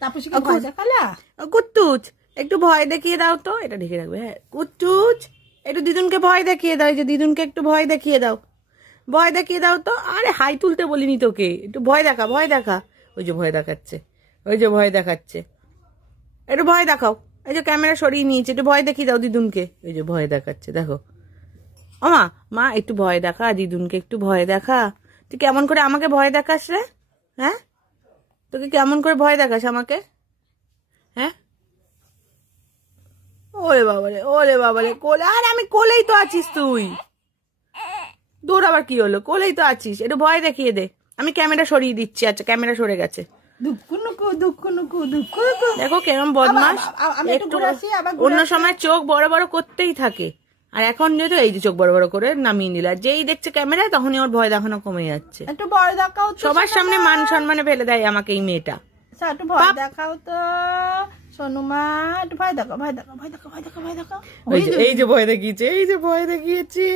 তাপসীকে ভয় দেখালা? কুট্টুচ একটু ভয় দেখিয়ে দাও তো, এটা ঢেকে রাখবে। হ্যাঁ কুট্টুচ একটু দিদুনকে ভয় দেখিয়ে দাও, এই যে দিদুনকে একটু ভয় দেখিয়ে দাও, ভয় দেখিয়ে দাও তো। আরে হাই তুলতে বলিনি তোকে, একটু ভয় দেখা, ভয় দেখা। ওই যে ভয় দেখাচ্ছে, ওই যে ভয় দেখাচ্ছে, একটু ভয় দেখাও। এই যে ক্যামেরা সরিয়ে নিয়েছে, একটু ভয় দেখিয়ে দাও দিদুনকে। ওই যে ভয় দেখাচ্ছে, দেখো। ও মা, মা একটু ভয় দেখা দিদুনকে, একটু ভয় দেখা। তুই কেমন করে আমাকে ভয় দেখাস রে? হ্যাঁ তোকে কেমন করে ভয় দেখাস আমাকে? হ্যাঁ ওরে বাবারে, ওরে বাবারে, কোলে। আর আমি কোলেই তো আছিস তুই, তোর আবার কি হলো? কোলেই তো আছিস, একটু ভয় দেখিয়ে দে। আমি ক্যামেরা সরিয়ে দিচ্ছি। আচ্ছা ক্যামেরা সরে গেছে। দেখো কেমন বদমাস, একটু অন্য সময় চোখ বড় বড় করতেই থাকে, আর এখন যেহেতু এই যে চোখ বড় বড় করে নামিয়ে নিল, আর যেই দেখছে ক্যামেরায় তখনই ওর ভয় দেখানো কমে যাচ্ছে। একটু ভয় দেখাও, সবার সামনে মান সম্মানে ফেলে দেয় আমাকে এই মেয়েটা। একটু ভয় দেখাও তো সোনুমা, একটু ভয় দেখাও, ভয় দেখাও, ভয় দেখাও, ভয় দেখাও, ভয় দেখাও। এই যে ভয় দেখিয়েছে, এই যে ভয় দেখিয়েছে।